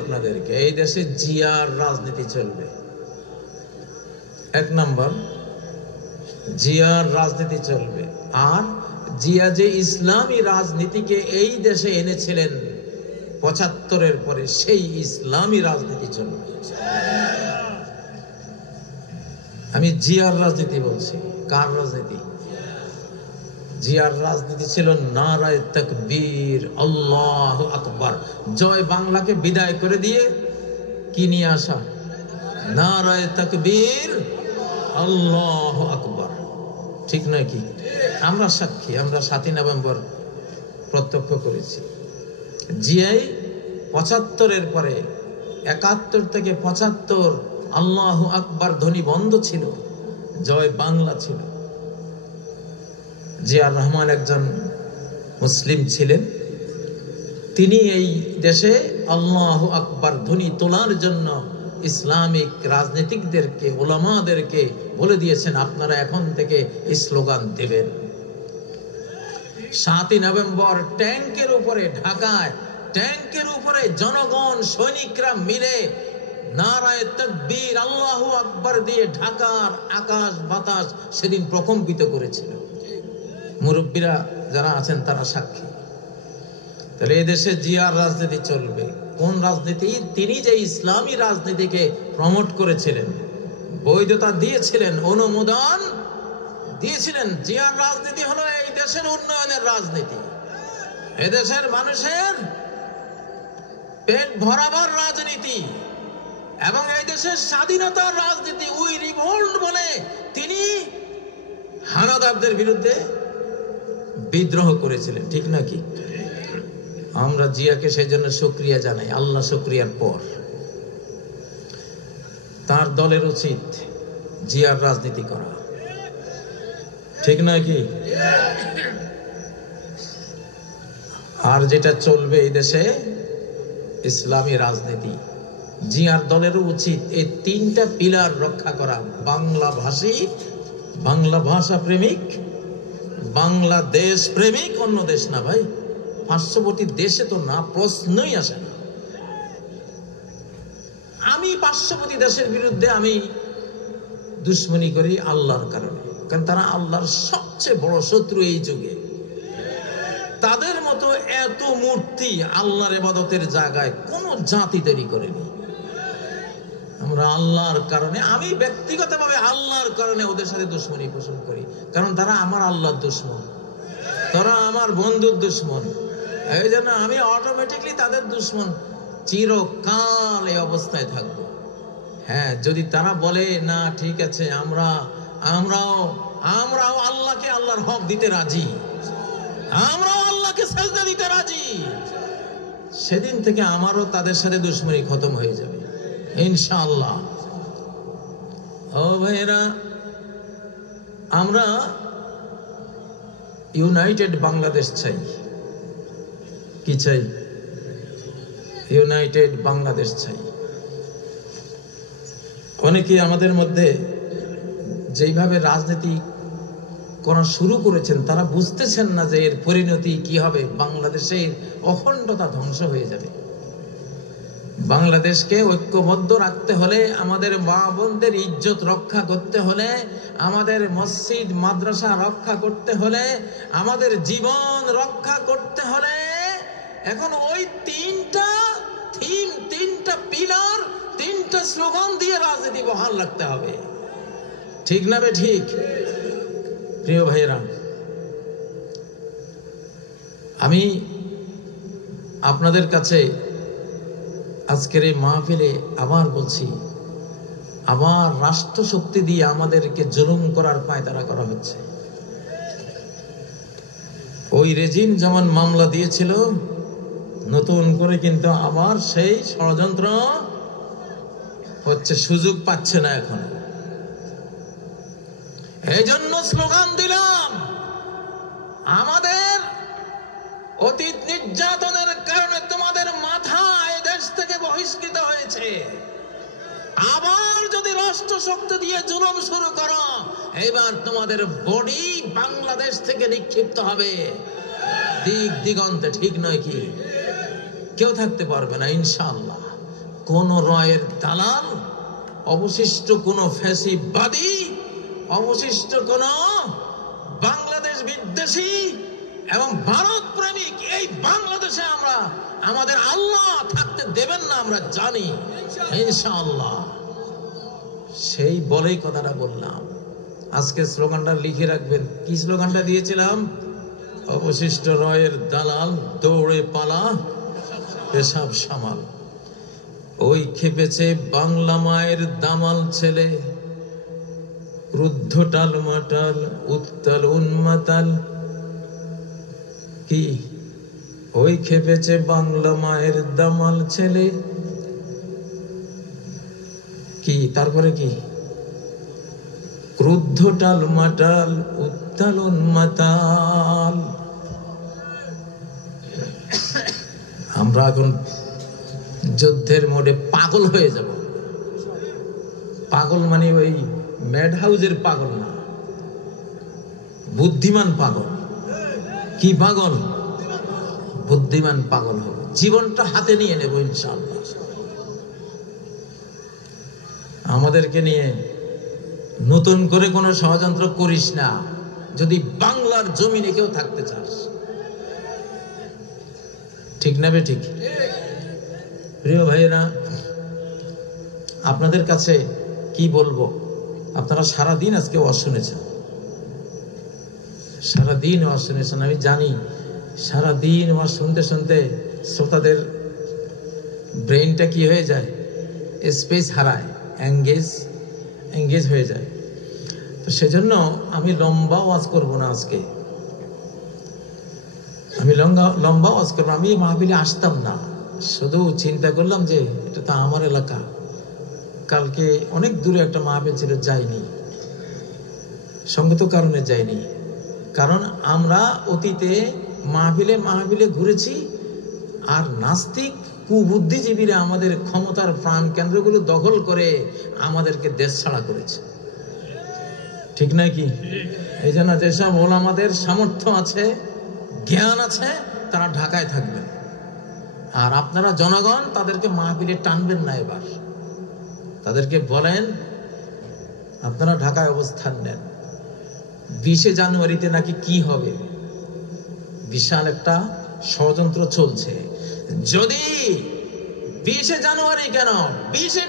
আপনাদেরকে, এই দেশে জিয়ার রাজনীতি চলবে। এক নম্বর, জিয়ার রাজনীতি চলবে। আর জিয়া যে ইসলামী রাজনীতিকে এই দেশে এনেছিলেন ৭৫-এর পরে, সেই ইসলামী রাজনীতি চলবে। আমি জিয়ার রাজনীতি বলছি। কার রাজনীতি? জিয়ার রাজনীতি ছিল নারায়ে তাকবীর, আল্লাহু আকবার, জয় বাংলাকে বিদায় করে দিয়ে কি নিয়ে আসা? নারায়ে তাকবীর, আল্লাহু আকবার। ঠিক নয় কি? আমরা সাক্ষী, আমরা ৭ই নভেম্বর প্রত্যক্ষ করেছি। জিয়াই ৭৫-এর পরে ৭১ থেকে ৭৫ আল্লাহু আকবার ধ্বনি বন্ধ ছিল, জয় বাংলা ছিল। জিয়া রহমান একজন মুসলিম ছিলেন। তিনি এই দেশে আল্লাহু আকবার ধ্বনি তোলার জন্য ইসলামিক রাজনীতিকদেরকে, ওলামাদেরকে বলে দিয়েছেন, আপনারা এখন থেকে স্লোগান দেবেন। ৭ই নভেম্বর ট্যাঙ্কের উপরে, ঢাকায় ট্যাঙ্কের উপরে জনগণ, সৈনিকরা মিলে নারায়ে তাকবীর, আল্লাহু আকবার দিয়ে ঢাকার আকাশ বাতাস সেদিন প্রকম্পিত করেছিল। মুরব্বীরা যারা আছেন তারা সাক্ষী। তাহলে এদেশে জিয়ার রাজনীতি চলবে। কোন রাজনীতি? তিনি যে ইসলামী রাজনীতিকে প্রমোট করেছিলেন, বৈধতা দিয়েছিলেন, অনুমোদন দিয়েছিলেন। জিয়ার রাজনীতি হলো এই দেশের উন্নয়নের রাজনীতি, এদেশের মানুষের পেট ভরাবার রাজনীতি এবং এই দেশের স্বাধীনতার রাজনীতি। উই রিভোল্ট বলে তিনি হানাদারদের বিরুদ্ধে বিদ্রোহ করেছিলেন। ঠিক নাকি? আমরা জিয়াকে সেই জন্য শুকরিয়া জানাই। আল্লাহ শুকরিয়ার পর তার দলের উচিত জিয়ার রাজনীতি করা। ঠিক নয় কি? আর যেটা চলবে এই দেশে ইসলামী রাজনীতি, জিয়ার দলেরও উচিত এই ৩টা পিলার রক্ষা করা। বাংলা ভাষী, বাংলা ভাষা প্রেমিক, বাংলাদেশ প্রেমিক। অন্য দেশ না ভাই, পার্শ্ববর্তী দেশে তো না, প্রশ্নই আসে না। আমি পার্শ্ববর্তী দেশের বিরুদ্ধে আমি দুশ্মনী করি আল্লাহর কারণে, কারণ তারা আল্লাহর সবচেয়ে বড় শত্রু এই যুগে। তাদের মতো এত মূর্তি আল্লাহর ইবাদতের জায়গায় কোন জাতি তৈরি করেনি। আমরা আল্লাহর কারণে, আমি ব্যক্তিগতভাবে আল্লাহর কারণে ওদের সাথে দুশ্মনী পোষণ করি, কারণ তারা আমার আল্লাহর দুশ্মন, তারা আমার বন্ধুর দুশ্মন। এই জন্য আমি অটোমেটিকলি তাদের দুশ্মন, চিরকাল এই অবস্থায় থাকবো। হ্যাঁ, যদি তারা বলে না ঠিক আছে, আমরাও আল্লাহকে আল্লাহর হক দিতে রাজি, আমরাও আল্লাহকে সাজদা দিতে রাজি, সেদিন থেকে আমারও তাদের সাথে দুশ্মনী খতম হয়ে যাবে ইনশাআল্লাহ। ও ভাইরা, আমরা ইউনাইটেড বাংলাদেশ চাই। কি চাই? ইউনাইটেড বাংলাদেশ চাই। অনেকে আমাদের মধ্যে যেইভাবে রাজনীতি করা শুরু করেছেন, তারা বুঝতেছেন না যে এর পরিণতি কি হবে। বাংলাদেশের অখণ্ডতা ধ্বংস হয়ে যাবে। বাংলাদেশকে ঐক্যবদ্ধ রাখতে হলে, আমাদের মা বোনদের ইজ্জত রক্ষা করতে হলে, আমাদের মসজিদ মাদ্রাসা রক্ষা করতে হলে, আমাদের জীবন রক্ষা করতে হলে, এখন ওই ৩টা থিম, ৩টা পিলার, ৩টা স্লোগান দিয়ে রাজনীতি বহাল রাখতে হবে। ঠিক না বে ঠিক? প্রিয় ভাইয়েরা, আমি আপনাদের কাছে আজকের এই মাহফিলে আবার বলছি, আবার রাষ্ট্রশক্তি দিয়ে আমাদেরকে জুলুম করার পায়তারা করা হচ্ছে। ওই রেজিম যেমন মামলা দিয়েছিল, নতুন করে কিন্তু আবার সেই ষড়যন্ত্র হচ্ছে, সুযোগ পাচ্ছে না এখন। এই জন্য স্লোগান দিলাম, আমাদের অতীত নির্যাতনের কারণে তোমাদের মাথা এই দেশ থেকে বহিষ্কৃত হয়েছে। আবার যদি রাষ্ট্রশক্তি দিয়ে জুলুম শুরু করো, এবার তোমাদের বডি বাংলাদেশ থেকে নিক্ষিপ্ত হবে দিক দিগন্তে। ঠিক নয় কি? কেউ থাকতে পারবে না ইনশাআল্লাহ। কোন রয়ের দালাল, অবশিষ্ট কোন ফ্যাসিবাদী, অবশিষ্ট কোন বাংলাদেশ বিদ্বেষী এবং ভারত প্রেমিক এই বাংলাদেশে আমরা আমাদের আল্লাহ থাকতে দেবেন না, আমরা জানি ইনশাআল্লাহ। সেই বলেই কথাটা বললাম। আজকে স্লোগানটা লিখে রাখবেন। কি স্লোগানটা দিয়েছিলাম? অবশিষ্ট রয়ের দালাল দৌড়ে পালা, পেশাব সামাল। ওই খেপেছে বাংলা মায়ের দামাল ছেলে, ক্রুদ্ধ টাল মাটাল উত্তাল উন্মাতাল। কি? ওই খেপেছে বাংলা মায়ের দামাল ছেলে। কি তারপরে কি? ক্রুদ্ধ টাল মাটাল উত্তাল উন্মাতাল। আমরা এখন যুদ্ধের মোড়ে পাগল হয়ে যাব। পাগল মানে ওই ম্যাড হাউজের পাগল না, বুদ্ধিমান পাগল। কি পাগল? বুদ্ধিমান পাগল হবে। জীবনটা হাতে নিয়ে নেব ইনশাআল্লাহ। আমাদেরকে নিয়ে নতুন করে কোনো ষড়যন্ত্র করিস না, যদি বাংলার জমিনে কেউ থাকতে চাস। ঠিক না বে ঠিক? প্রিয় ভাইয়েরা, আপনাদের কাছে কি বলবো? আপনারা সারাদিন আজকে ওয়াজ শুনেছেন, সারাদিন ওয়াজ শুনেছেন। আমি জানি সারাদিন ওয়াজ শুনতে শুনতে শ্রোতাদের ব্রেইনটা কি হয়ে যায়, স্পেস হারায়, এঙ্গেজ হয়ে যায়। তো সেজন্য আমি লম্বা ওয়াজ করব না আজকে। আমি লম্বা ওয়াজ করবো। আমি মাহফিলে আসতাম না, শুধু চিন্তা করলাম যে এটা তো আমার এলাকা। কালকে অনেক দূরে একটা মাহফিল ছিল, যাইনি, সঙ্গত কারণে যাইনি। কারণ আমরা অতীতে মাহফিলে ঘুরেছি, আর নাস্তিক কুবুদ্ধিজীবীরা আমাদের ক্ষমতার প্রাণ কেন্দ্রগুলো দখল করে আমাদেরকে দেশ ছাড়া করেছে। ঠিক নয় কি? এই জন্য যেসব ওলামাদের সামর্থ্য আছে, জ্ঞান আছে, তারা ঢাকায় থাকবেন। আর আপনারা জনগণ তাদেরকে মাহফিলে টানবেন না। এবার তাদেরকে বলেন আপনারা ঢাকায় অবস্থান নেন। 20 জানুয়ারিতে নাকি কি হবে, বিশাল একটা ষড়যন্ত্র চলছে। যদি 20 জানুয়ারি কেন, 20